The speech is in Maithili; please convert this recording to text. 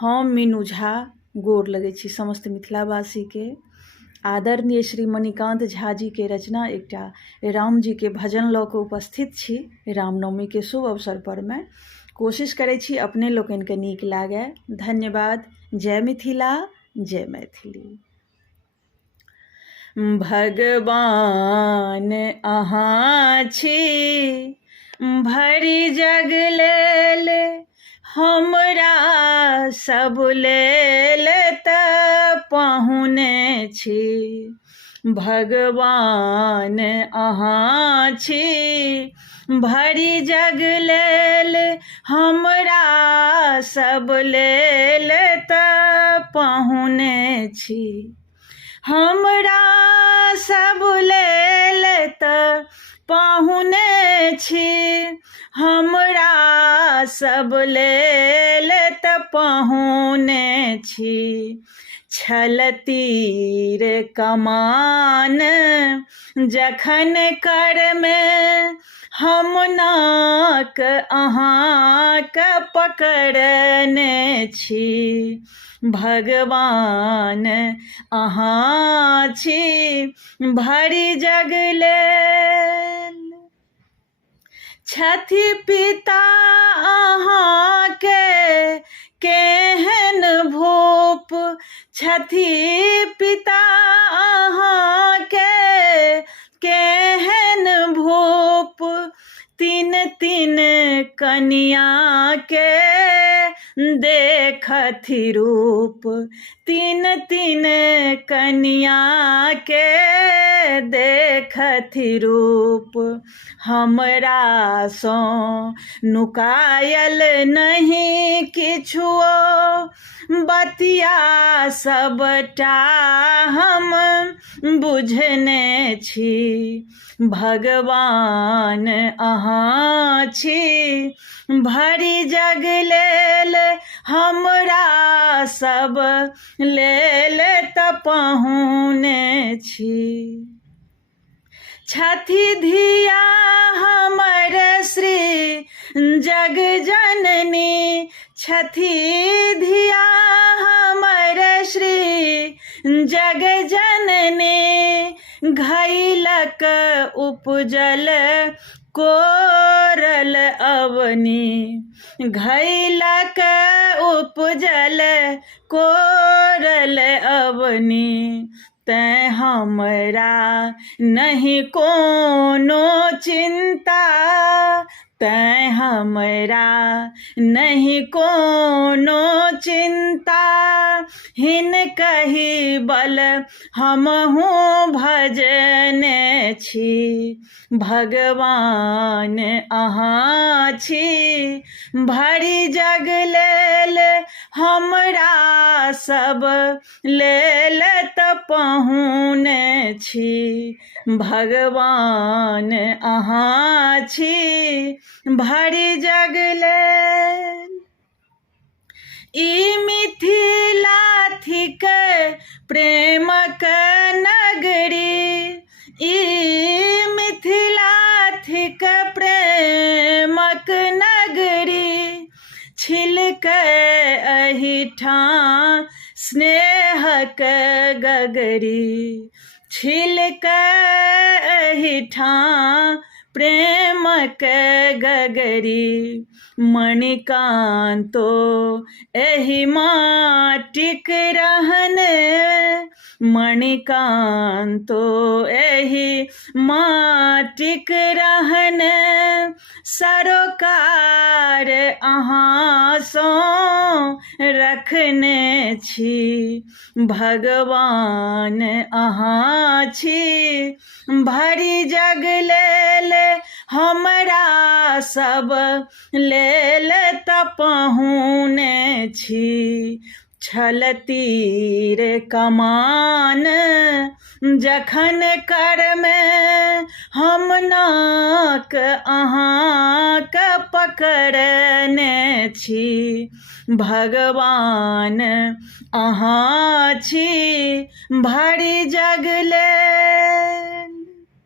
हम मीनू झा गोर लगै छी समस्त मिथिलावासी के। आदरणीय श्री मणिकान्त झा जी के रचना एकटा राम जी के भजन लऽ कऽ उपस्थित छी रामनवमी के शुभ अवसर पर में। कोशिश करै छी अपने लोकनि के नीक लागे। धन्यवाद। जय मिथिला, जय मैथिली। भगवान अहाँ छी भरि जग लेल, हमरा सब लेल तऽ पाहुने छी। भगवान अहाँ छी भरि जग लेल, हमरा सब लेल तऽ पाहुने छी। हमरा सब लेल तऽ पाहुने छी, हमरा सब लेल तऽ पाहुने छी। छल तीर कमान जखन कर में, हम नाक अहाँके पकड़ने छी। भगवान अहाँ छी भरि जग लेल। छथि पिता अहाँके केहन भूप, छथि पिता अहाँके केहन भूप। तीन तीन कनिया के देखथि रूप, तीन तीन कनिया के देखथि रूप। हमरा सँ नुकायल नहीं किछुओ, बतिया सबटा हम बुझने छी। भगवान अहाँ छी भरि जग लेल, हमरा सब लेल तऽ पाहुने छी। छथि धिया हमर श्री जग जननी, छथि धिया हमर श्री जग जननी। घैलक उपजल कोरल अवनी, घैलक उपजल कोरल अवनी। तैं हमरा नहीं कोनो चिंता, तैं हमरा नहीं कोनो चिंता। हिनकहि बल हमहु भजने छी। भगवान अहाँ छी भरि जग लेल, हमरा सब लेल तऽ पाहुने छी। भगवान अहाँ छी भरि जग लेल। ई मिथिला थिक प्रेमक नगरी, ई मिथिला थिक प्रेमक नगरी। छिलकै एहिठाम स्नेहक गगरी, छिलकै एहिठाम प्रेमक गगरी। मणिकान्तो एहि माटिक रहने, मणिकान्तो एहि माटिक रहने। सरोकार अहाँ सँ रखने छी। भगवान अहाँ छी भरि जग लेल, हमरा सब लेल तऽ पाहुने छी। छल तीर कमान जखन कर में, हम नाक अहाँके पकड़ने छी। भगवान अहाँ छी भरि जग लेल।